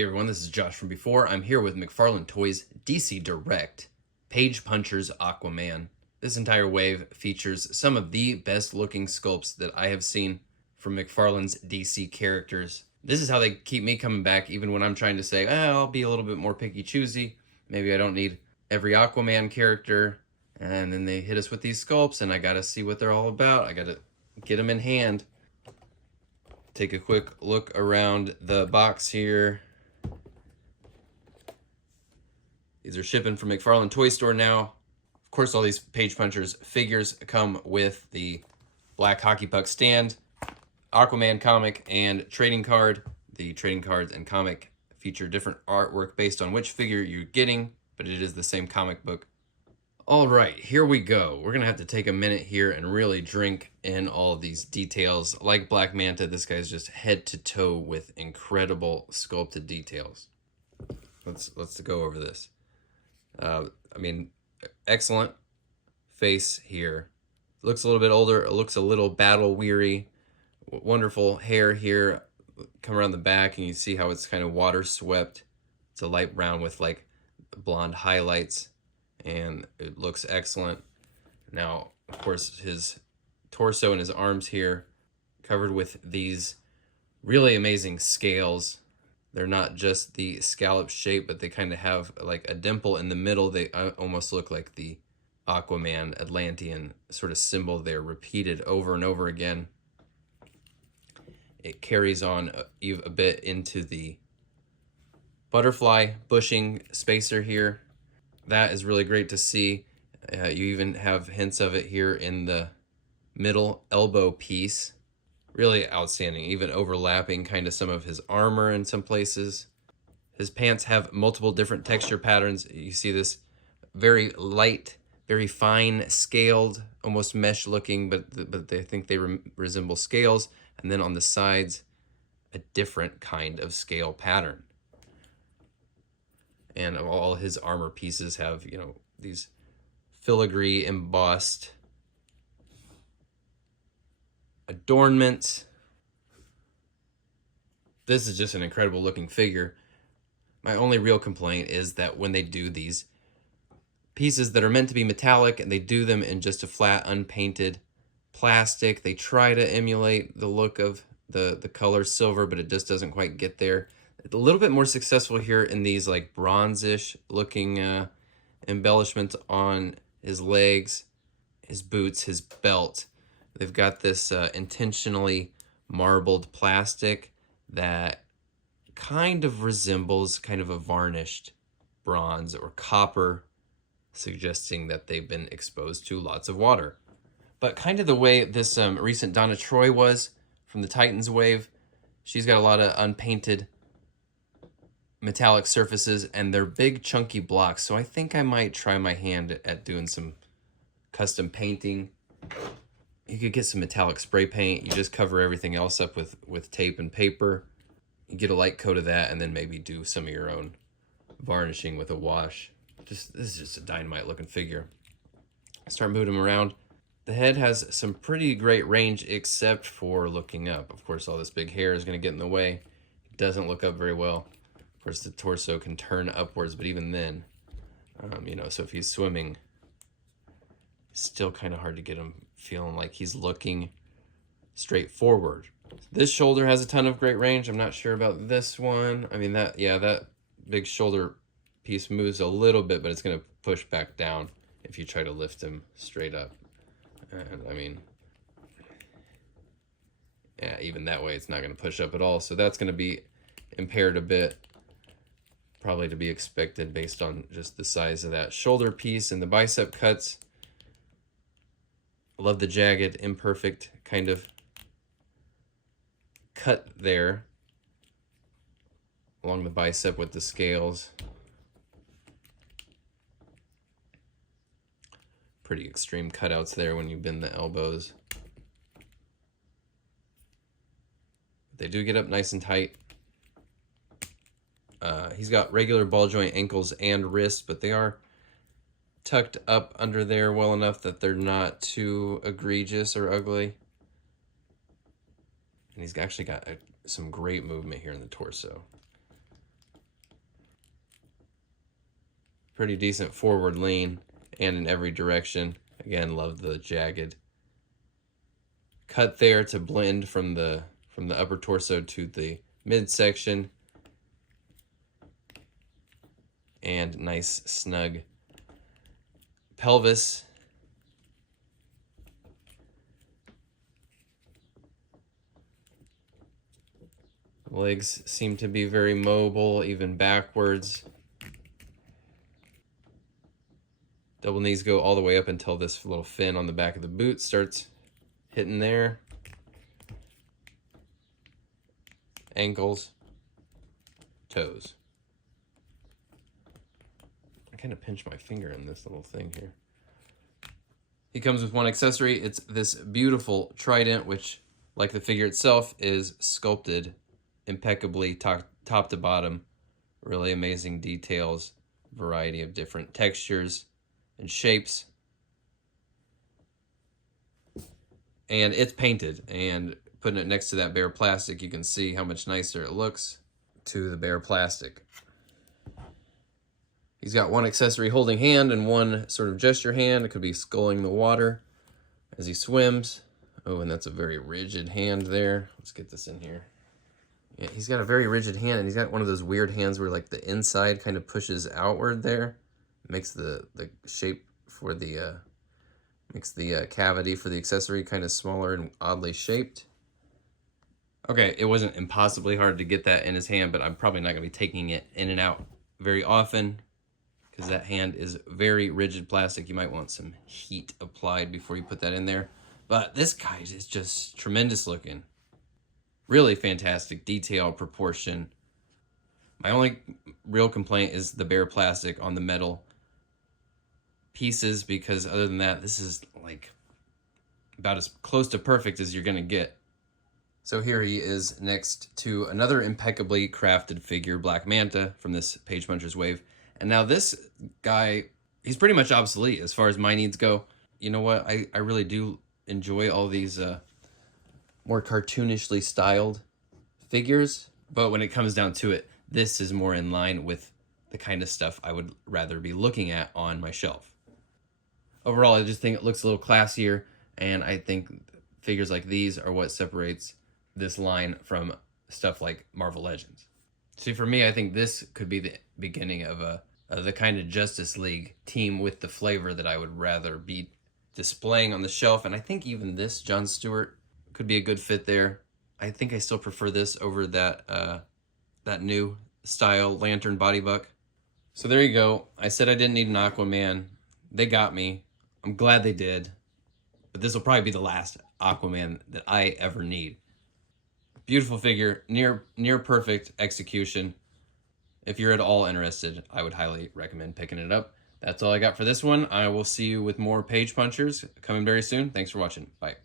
Hey everyone, this is Josh from before. I'm here with McFarlane Toys DC Direct Page Puncher's Aquaman. This entire wave features some of the best looking sculpts that I have seen from McFarlane's DC characters. This is how they keep me coming back even when I'm trying to say, I'll be a little bit more picky choosy. Maybe I don't need every Aquaman character. And then they hit us with these sculpts and I gotta see what they're all about. I gotta get them in hand. Take a quick look around the box here. These are shipping from McFarlane Toy Store now. Of course, all these Page Punchers figures come with the black hockey puck stand, Aquaman comic, and trading card. The trading cards and comic feature different artwork based on which figure you're getting, but it is the same comic book. All right, here we go. We're gonna have to take a minute here and really drink in all of these details. Like Black Manta, this guy's just head to toe with incredible sculpted details. Let's go over this. I mean, excellent face here. Looks a little bit older. It looks a little battle weary. Wonderful hair here. Come around the back and you see how it's kind of water swept. It's a light brown with like blonde highlights, and it looks excellent. Now, of course, his torso and his arms here covered with these really amazing scales. They're not just the scallop shape, but they kind of have like a dimple in the middle. They almost look like the Aquaman Atlantean sort of symbol there, repeated over and over again. It carries on a bit into the butterfly bushing spacer here. That is really great to see. You even have hints of it here in the middle elbow piece. Really outstanding, even overlapping kind of some of his armor in some places. His pants have multiple different texture patterns. You see this very light, very fine scaled, almost mesh looking, but they think they resemble scales. And then on the sides, a different kind of scale pattern. And all his armor pieces have, you know, these filigree embossed adornments. This is just an incredible looking figure. My only real complaint is that when they do these pieces that are meant to be metallic and they do them in just a flat unpainted plastic, they try to emulate the look of the color silver, but it just doesn't quite get there. A little bit more successful here in these like bronzish looking embellishments on his legs, his boots, his belt. They've got this intentionally marbled plastic that kind of resembles kind of a varnished bronze or copper, suggesting that they've been exposed to lots of water. But kind of the way this recent Donna Troy was from the Titans wave. She's got a lot of unpainted metallic surfaces and they're big chunky blocks. So I think I might try my hand at doing some custom painting. You could get some metallic spray paint. You just cover everything else up with tape and paper. You get a light coat of that and then maybe do some of your own varnishing with a wash. This is just a dynamite looking figure. Start moving him around. The head has some pretty great range except for looking up. Of course, all this big hair is going to get in the way. It doesn't look up very well. Of course, the torso can turn upwards, but even then, you know, so if he's swimming, it's still kind of hard to get him feeling like he's looking straight forward. This shoulder has a ton of great range. I'm not sure about this one. I mean, that big shoulder piece moves a little bit, but it's going to push back down if you try to lift him straight up. And I mean, yeah, even that way, it's not going to push up at all. So that's going to be impaired a bit, probably to be expected based on just the size of that shoulder piece and the bicep cuts. I love the jagged, imperfect kind of cut there along the bicep with the scales. Pretty extreme cutouts there when you bend the elbows. They do get up nice and tight. He's got regular ball joint ankles and wrists, but they are tucked up under there well enough that they're not too egregious or ugly. And he's actually got some great movement here in the torso. pretty decent forward lean and in every direction. Again, love the jagged cut there to blend from the upper torso to the midsection. And nice snug pelvis. Legs seem to be very mobile, even backwards. Double knees go all the way up until this little fin on the back of the boot starts hitting there. Ankles, toes. I kind of pinch my finger in this little thing here. He comes with one accessory. It's this beautiful Trident, which, like the figure itself, is sculpted impeccably top to bottom. Really amazing details, variety of different textures and shapes. And it's painted, and putting it next to that bare plastic, you can see how much nicer it looks to the bare plastic. He's got one accessory holding hand and one sort of gesture hand. It could be sculling the water as he swims. Oh, and that's a very rigid hand there. Let's get this in here. Yeah, he's got a very rigid hand, and he's got one of those weird hands where like the inside kind of pushes outward there. Makes the shape for the makes the cavity for the accessory kind of smaller and oddly shaped. Okay, it wasn't impossibly hard to get that in his hand, but I'm probably not going to be taking it in and out very often because that hand is very rigid plastic. You might want some heat applied before you put that in there. But this guy is just tremendous looking. Really fantastic detail, proportion. My only real complaint is the bare plastic on the metal pieces, because other than that, this is like about as close to perfect as you're gonna get. So here he is next to another impeccably crafted figure, Black Manta, from this Page Punchers wave. And now this guy, he's pretty much obsolete as far as my needs go. You know what? I really do enjoy all these more cartoonishly styled figures. But when it comes down to it, this is more in line with the kind of stuff I would rather be looking at on my shelf. Overall, I just think it looks a little classier, and I think figures like these are what separates this line from stuff like Marvel Legends. See, for me, I think this could be the beginning of the kind of Justice League team with the flavor that I would rather be displaying on the shelf. And I think even this John Stewart could be a good fit there. I think I still prefer this over that that new style Lantern Body Buck. So there you go. I said I didn't need an Aquaman. They got me. I'm glad they did. But this will probably be the last Aquaman that I ever need. Beautiful figure, near perfect execution. If you're at all interested, I would highly recommend picking it up. That's all I got for this one. I will see you with more Page Punchers coming very soon. Thanks for watching. Bye.